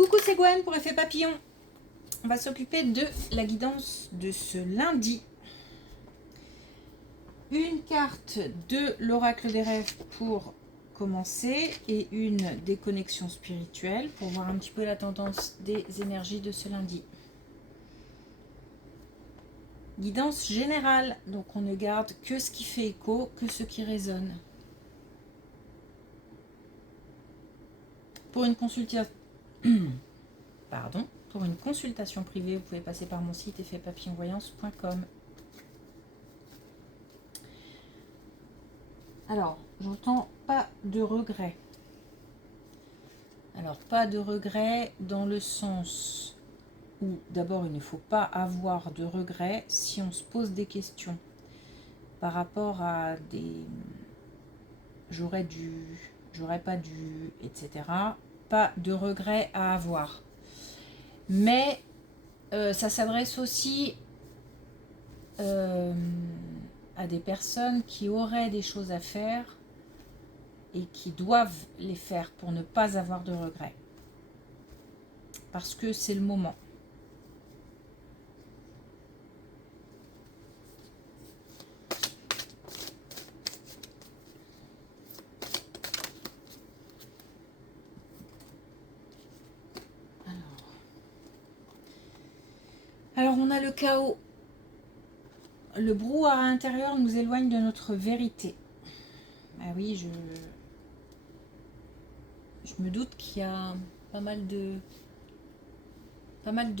Coucou, c'est Gwen pour Effet Papillon. On va s'occuper de la guidance de ce lundi. Une carte de l'oracle des rêves pour commencer et une des connexions spirituelles pour voir un petit peu la tendance des énergies de ce lundi. Guidance générale, donc on ne garde que ce qui fait écho, que ce qui résonne. Pour une consultation... Pour une consultation privée, vous pouvez passer par mon site effetpapillonvoyance.com. Alors, j'entends pas de regret. Alors, pas de regret dans le sens où, d'abord, il ne faut pas avoir de regret si on se pose des questions par rapport à des... J'aurais dû, j'aurais pas dû, etc. Pas de regret à avoir. Mais ça s'adresse aussi à des personnes qui auraient des choses à faire et qui doivent les faire pour ne pas avoir de regrets. Parce que c'est le moment. Alors on a le chaos. Le brouhaha intérieur nous éloigne de notre vérité. Ah oui, je me doute qu'il y a pas mal de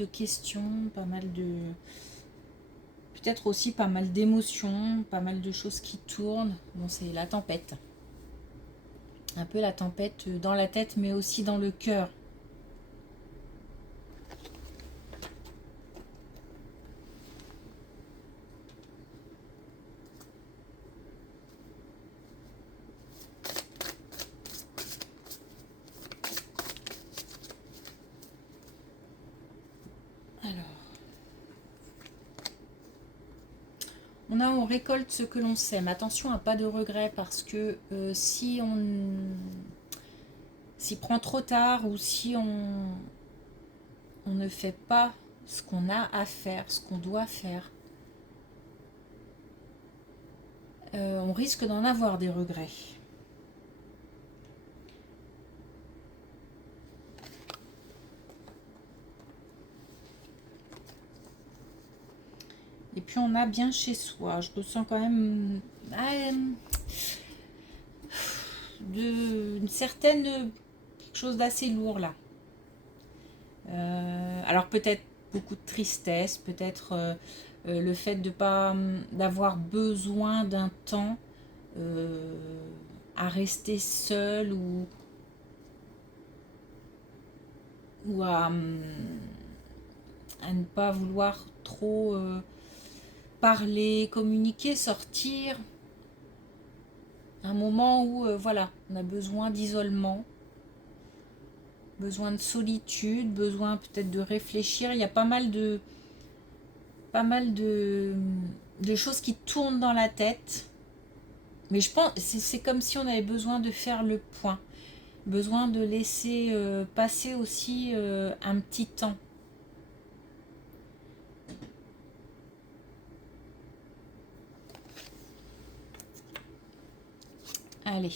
questions, pas mal de... Peut-être aussi pas mal d'émotions, pas mal de choses qui tournent. Bon, c'est la tempête. Un peu la tempête dans la tête, mais aussi dans le cœur. On récolte ce que l'on sème. Attention à pas de regret parce que si on s'y prend trop tard ou si on ne fait pas ce qu'on a à faire, ce qu'on doit faire, on risque d'en avoir des regrets. Et puis on a bien chez soi. Je ressens quand même une certaine quelque chose d'assez lourd là. Alors peut-être beaucoup de tristesse, peut-être le fait de pas d'avoir besoin d'un temps à rester seul ou à ne pas vouloir trop parler, communiquer, sortir. Un moment où voilà, on a besoin d'isolement, besoin de solitude, besoin peut-être de réfléchir. Il y a pas mal de choses qui tournent dans la tête. Mais je pense c'est comme si on avait besoin de faire le point, besoin de laisser passer aussi un petit temps. Allez.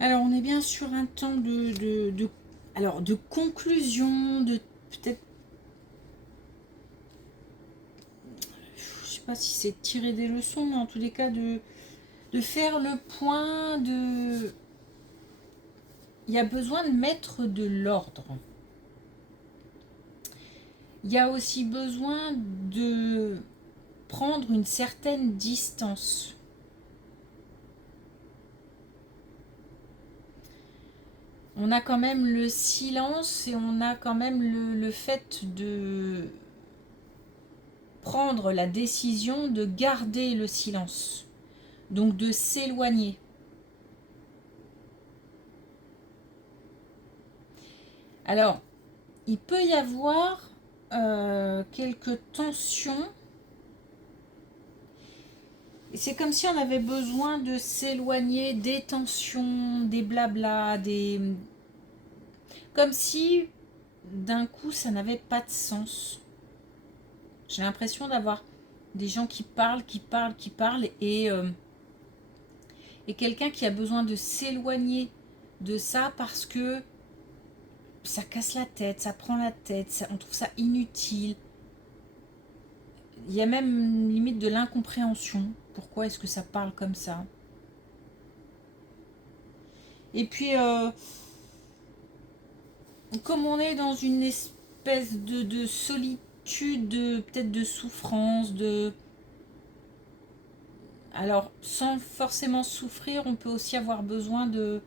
Alors, on est bien sur un temps de conclusion, de peut-être... Je sais pas si c'est tirer des leçons, mais en tous les cas, de faire le point, il y a besoin de mettre de l'ordre. Il y a aussi besoin de prendre une certaine distance. On a quand même le silence et on a quand même le fait prendre la décision de garder le silence, donc de s'éloigner. Alors, il peut y avoir quelques tensions. C'est comme si on avait besoin de s'éloigner des tensions, des blablas, comme si d'un coup ça n'avait pas de sens. J'ai l'impression d'avoir des gens qui parlent et quelqu'un qui a besoin de s'éloigner de ça parce que ça casse la tête, ça prend la tête, on trouve ça inutile. Il y a même limite de l'incompréhension. Pourquoi est-ce que ça parle comme ça? Et puis, comme on est dans une espèce de solitude, peut-être de souffrance, alors, sans forcément souffrir, on peut aussi avoir besoin de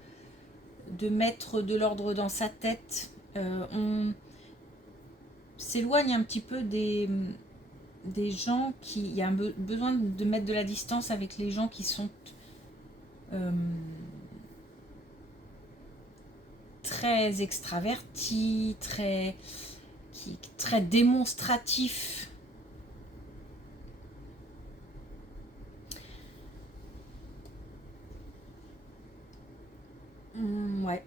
mettre de l'ordre dans sa tête. On s'éloigne un petit peu des gens qui... Il y a besoin de mettre de la distance avec les gens qui sont très extravertis, très démonstratifs. Ouais.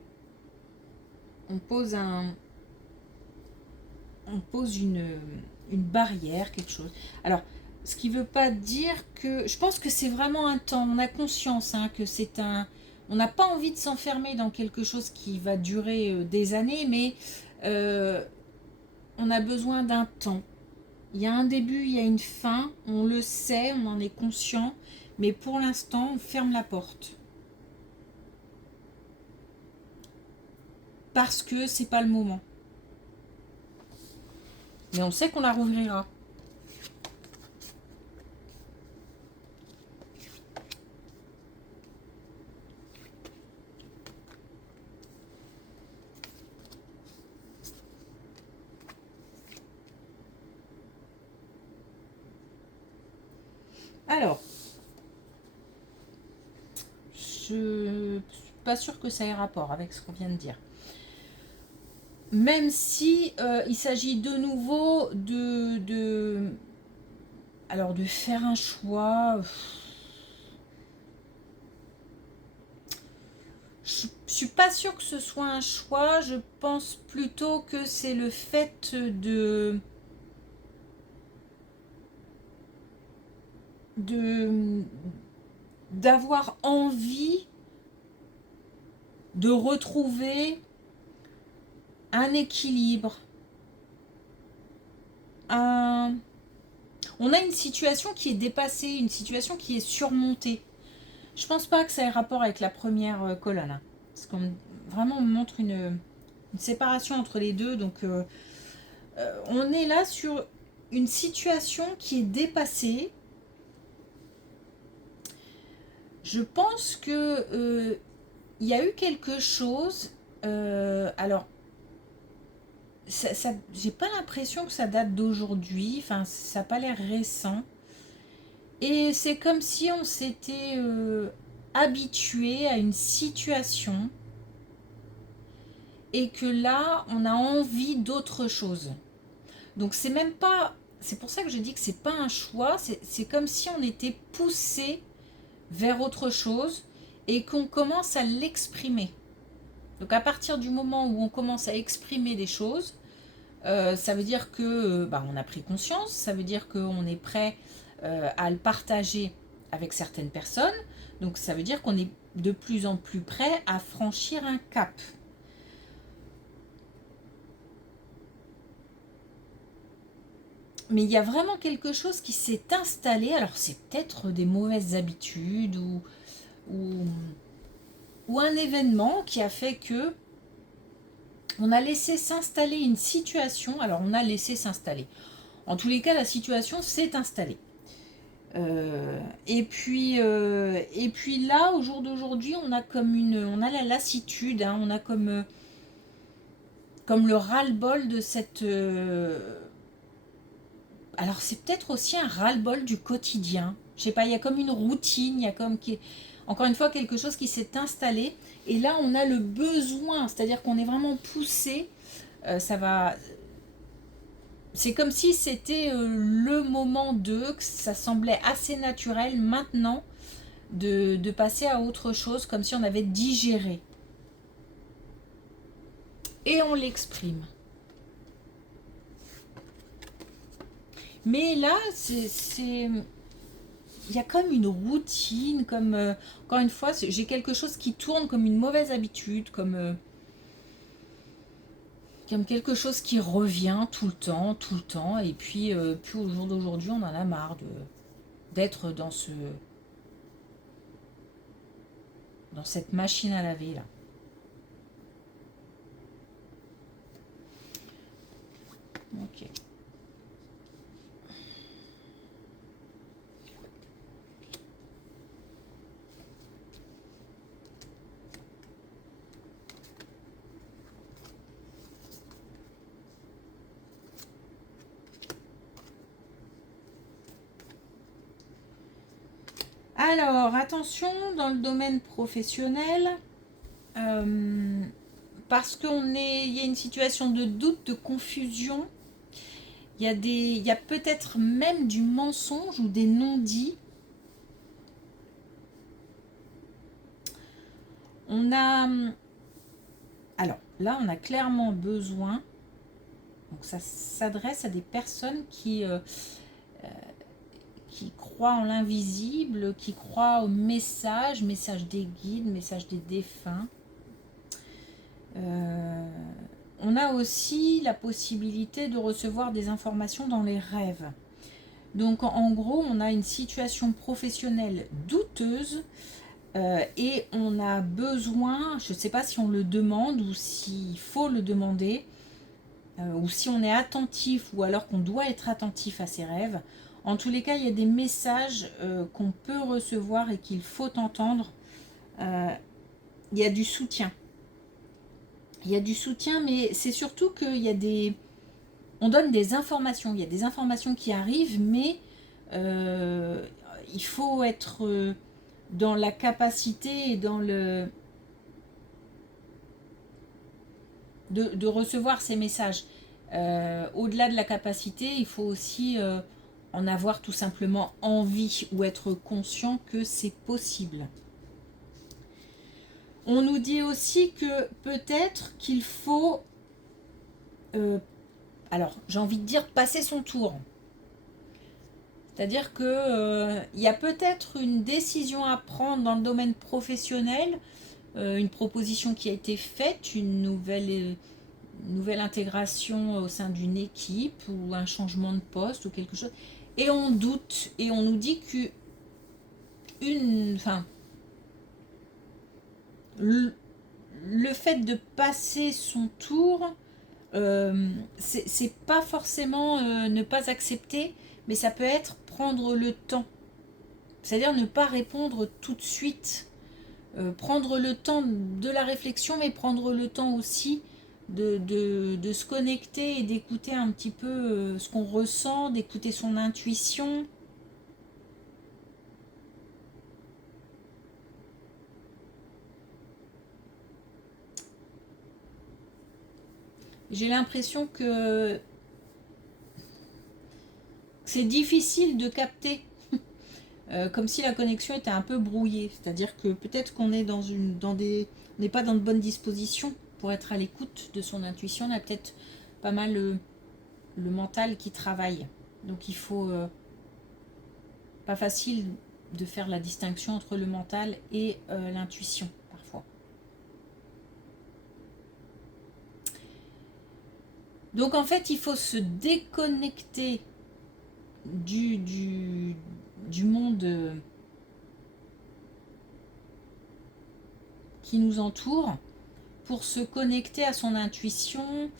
On pose une barrière, quelque chose. Alors, ce qui ne veut pas dire que... Je pense que c'est vraiment un temps. On a conscience que c'est un... On n'a pas envie de s'enfermer dans quelque chose qui va durer des années, mais on a besoin d'un temps. Il y a un début, il y a une fin. On le sait, on en est conscient. Mais pour l'instant, on ferme la porte. Parce que c'est pas le moment. Mais on sait qu'on la rouvrira. Alors, je ne suis pas sûre que ça ait rapport avec ce qu'on vient de dire. Même si il s'agit de nouveau de faire un choix. Je suis pas sûre que ce soit un choix. Je pense plutôt que c'est le fait d'avoir envie de retrouver un équilibre. On a une situation qui est dépassée, une situation qui est surmontée. Je pense pas que ça ait rapport avec la première colonne. Hein, parce qu'on vraiment montre une séparation entre les deux. Donc on est là sur une situation qui est dépassée. Je pense que il y a eu quelque chose. Alors, j'ai pas l'impression que ça date d'aujourd'hui. Enfin, ça n'a pas l'air récent. Et c'est comme si on s'était habitué à une situation et que là, on a envie d'autre chose. Donc c'est même pas... C'est pour ça que je dis que c'est pas un choix, c'est comme si on était poussé vers autre chose et qu'on commence à l'exprimer. Donc à partir du moment où on commence à exprimer des choses, ça veut dire que on a pris conscience, ça veut dire qu'on est prêt à le partager avec certaines personnes. Donc ça veut dire qu'on est de plus en plus prêt à franchir un cap. Mais il y a vraiment quelque chose qui s'est installé. Alors c'est peut-être des mauvaises habitudes ou un événement qui a fait que on a laissé s'installer une situation. Alors on a laissé s'installer. En tous les cas, la situation s'est installée. Et puis là, au jour d'aujourd'hui, on a on a la lassitude, hein, on a comme le ras-le-bol de cette alors c'est peut-être aussi un ras-le-bol du quotidien. Je sais pas, il y a comme une routine, il y a comme encore une fois quelque chose qui s'est installé. Et là, on a le besoin, c'est-à-dire qu'on est vraiment poussé. Ça va. C'est comme si c'était le moment que ça semblait assez naturel maintenant de passer à autre chose, comme si on avait digéré. Et on l'exprime. Mais là, il y a comme une routine, comme encore une fois, j'ai quelque chose qui tourne comme une mauvaise habitude, comme quelque chose qui revient tout le temps, et puis au jour d'aujourd'hui, on en a marre d'être dans cette machine à laver là. Ok. Alors, attention, dans le domaine professionnel, parce il y a une situation de doute, de confusion, il y a peut-être même du mensonge ou des non-dits. On a, alors là, on a clairement besoin, donc ça s'adresse à des personnes qui croient en l'invisible, qui croient au message des guides, message des défunts. On a aussi la possibilité de recevoir des informations dans les rêves. Donc en gros, on a une situation professionnelle douteuse et on a besoin, je ne sais pas si on le demande ou s'il faut le demander, ou si on est attentif ou alors qu'on doit être attentif à ses rêves. En tous les cas, il y a des messages qu'on peut recevoir et qu'il faut entendre. Il y a du soutien. Il y a du soutien, mais c'est surtout qu'il y a des... On donne des informations. Il y a des informations qui arrivent, mais il faut être dans la capacité et dans le... de recevoir ces messages. Au-delà de la capacité, il faut aussi en avoir tout simplement envie ou être conscient que c'est possible. On nous dit aussi que peut-être qu'il faut, alors j'ai envie de dire passer son tour. C'est-à-dire que il y a peut-être une décision à prendre dans le domaine professionnel, une proposition qui a été faite, une nouvelle intégration au sein d'une équipe ou un changement de poste ou quelque chose. Et on doute et on nous dit que le fait de passer son tour, c'est pas forcément ne pas accepter, mais ça peut être prendre le temps. C'est-à-dire ne pas répondre tout de suite. Prendre le temps de la réflexion, mais prendre le temps aussi de se connecter et d'écouter un petit peu ce qu'on ressent, d'écouter son intuition. J'ai l'impression que c'est difficile de capter, comme si la connexion était un peu brouillée. C'est-à-dire que peut-être qu'on est on n'est pas dans de bonnes dispositions pour être à l'écoute de son intuition. On a peut-être pas mal le mental qui travaille. Donc il faut pas facile de faire la distinction entre le mental et l'intuition parfois. Donc en fait, il faut se déconnecter du monde qui nous entoure pour se connecter à son intuition,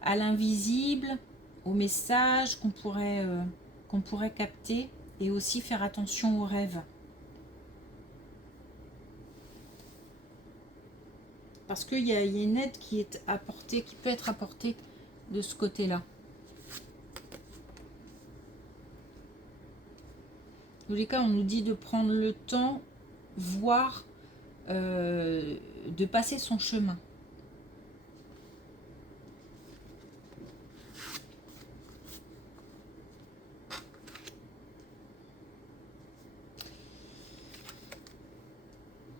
à l'invisible, aux messages qu'on pourrait capter et aussi faire attention aux rêves. Parce qu'il y a une aide qui est apportée, qui peut être apportée de ce côté-là. tous les cas, on nous dit de prendre le temps, voire de passer son chemin.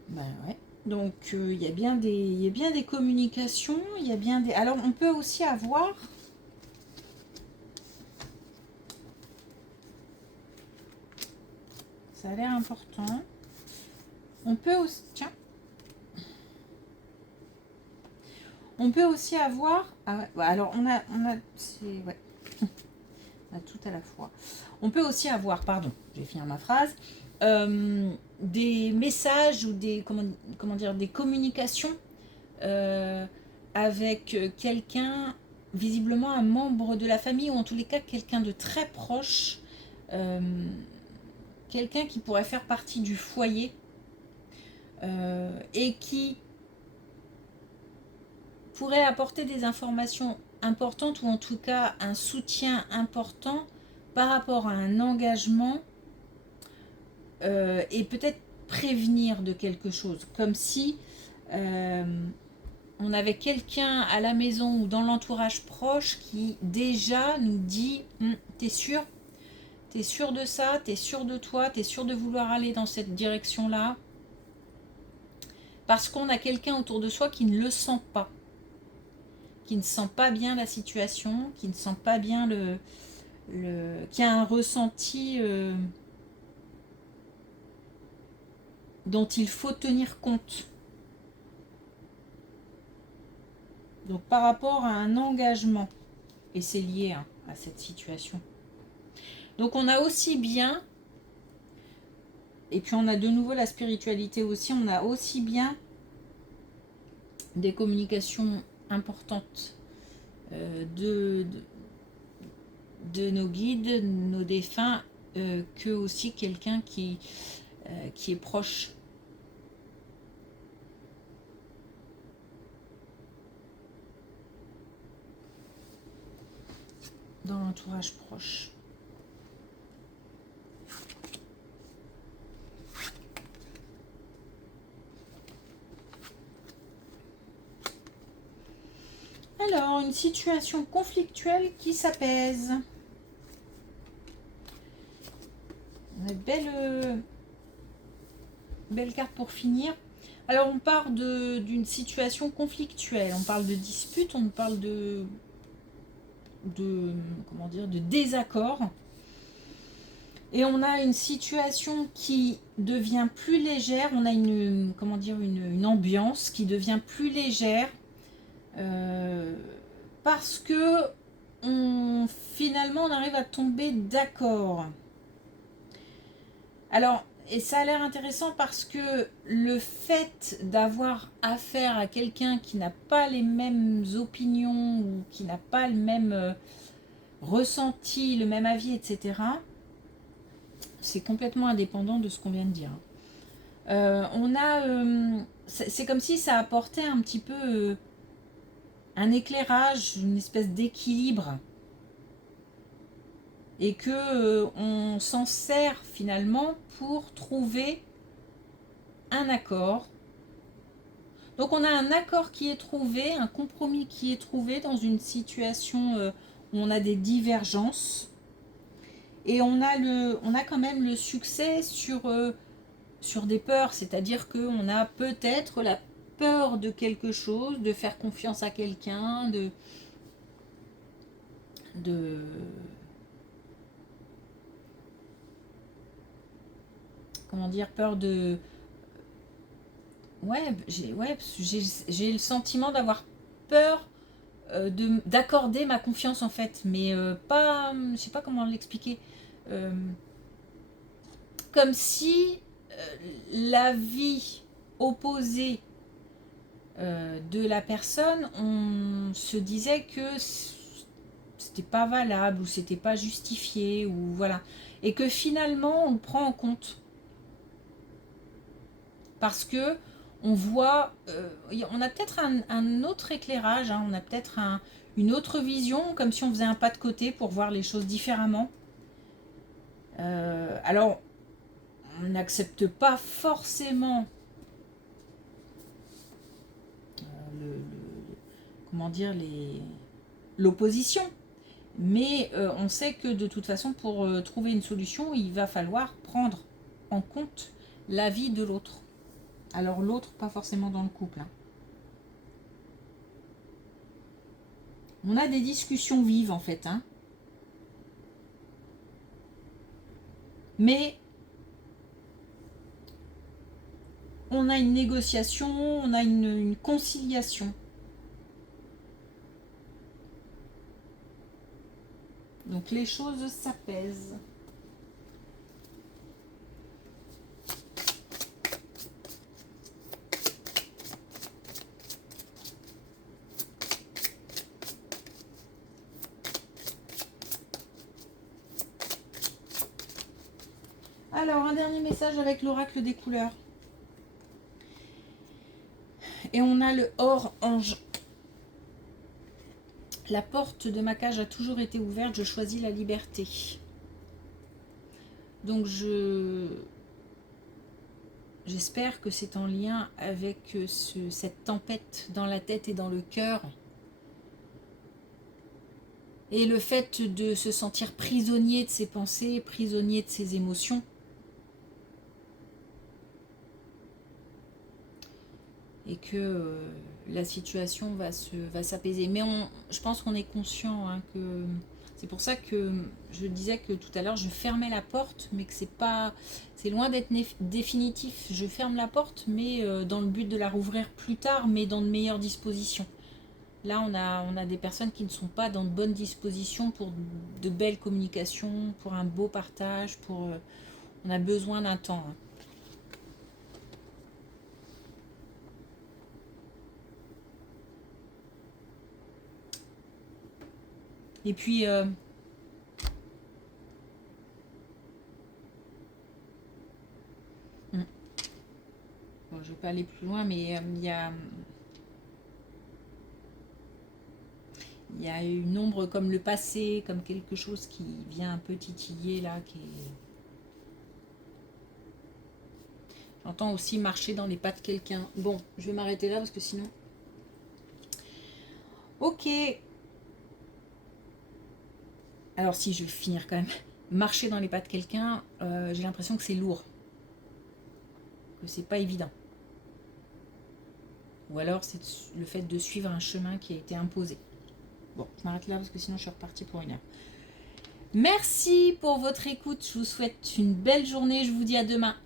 Ben ouais. Donc il y a bien des communications, il y a bien des. Alors on peut aussi avoir. Ça a l'air important. On peut aussi. Tiens. On peut aussi avoir. Ah ouais, alors on a c'est ouais. On a tout à la fois. On peut aussi avoir, pardon, je vais finir ma phrase. Des messages ou des comment dire des communications avec quelqu'un, visiblement un membre de la famille, ou en tous les cas quelqu'un de très proche, quelqu'un qui pourrait faire partie du foyer et qui pourrait apporter des informations importantes, ou en tout cas un soutien important par rapport à un engagement, et peut-être prévenir de quelque chose, comme si on avait quelqu'un à la maison ou dans l'entourage proche qui déjà nous dit t'es sûr de ça, t'es sûr de toi, t'es sûr de vouloir aller dans cette direction là, parce qu'on a quelqu'un autour de soi qui ne le sent pas, qui ne sent pas bien la situation, qui ne sent pas bien qui a un ressenti dont il faut tenir compte. Donc par rapport à un engagement, et c'est lié à cette situation. Donc on a aussi bien, et puis on a de nouveau la spiritualité aussi, on a aussi bien des communications importantes de nos guides, nos défunts, que aussi quelqu'un qui est proche. Dans l'entourage proche. Alors, une situation conflictuelle qui s'apaise. Belle carte pour finir. Alors, on part d'une situation conflictuelle. On parle de dispute, on parle de désaccord. Et on a une situation qui devient plus légère. On a une ambiance qui devient plus légère. Parce que finalement on arrive à tomber d'accord. Alors, et ça a l'air intéressant parce que le fait d'avoir affaire à quelqu'un qui n'a pas les mêmes opinions, ou qui n'a pas le même ressenti, le même avis, etc., c'est complètement indépendant de ce qu'on vient de dire. C'est comme si ça apportait un petit peu un éclairage, une espèce d'équilibre, et que on s'en sert finalement pour trouver un accord. Donc on a un accord qui est trouvé, un compromis qui est trouvé dans une situation où on a des divergences, et on a quand même le succès sur des peurs, c'est-à-dire qu'on a peut-être la peur de quelque chose, de faire confiance à quelqu'un, comment dire, peur de... J'ai le sentiment d'avoir peur d'accorder ma confiance en fait, mais pas, je sais pas comment l'expliquer. Comme si la vie opposée de la personne, on se disait que c'était pas valable, ou c'était pas justifié, ou voilà, et que finalement on le prend en compte parce que on voit, on a peut-être un autre éclairage, on a peut-être une autre vision, comme si on faisait un pas de côté pour voir les choses différemment. Alors on n'accepte pas forcément comment dire, l'opposition. Mais on sait que de toute façon, pour trouver une solution, il va falloir prendre en compte l'avis de l'autre. Alors l'autre, pas forcément dans le couple. Hein. On a des discussions vives en fait. Hein. Mais on a une négociation, on a une conciliation. Donc les choses s'apaisent. Alors, un dernier message avec l'oracle des couleurs. Et on a le Or-Ange. La porte de ma cage a toujours été ouverte, je choisis la liberté. Donc j'espère que c'est en lien avec cette tempête dans la tête et dans le cœur. Et le fait de se sentir prisonnier de ses pensées, prisonnier de ses émotions. Et que la situation va s'apaiser. Mais je pense qu'on est conscient hein, que c'est pour ça que je disais que tout à l'heure je fermais la porte, mais que c'est loin d'être définitif. Je ferme la porte, mais dans le but de la rouvrir plus tard, mais dans de meilleures dispositions. Là, on a des personnes qui ne sont pas dans de bonnes dispositions pour de belles communications, pour un beau partage, on a besoin d'un temps. Hein. Et puis, bon, je ne vais pas aller plus loin, mais il y a une ombre comme le passé, comme quelque chose qui vient un peu titiller là. J'entends aussi marcher dans les pas de quelqu'un. Bon, je vais m'arrêter là parce que sinon... Ok. Alors si, je vais finir quand même. Marcher dans les pas de quelqu'un, j'ai l'impression que c'est lourd. Que c'est pas évident. Ou alors c'est le fait de suivre un chemin qui a été imposé. Bon, je m'arrête là parce que sinon je suis repartie pour 1 heure. Merci pour votre écoute. Je vous souhaite une belle journée. Je vous dis à demain.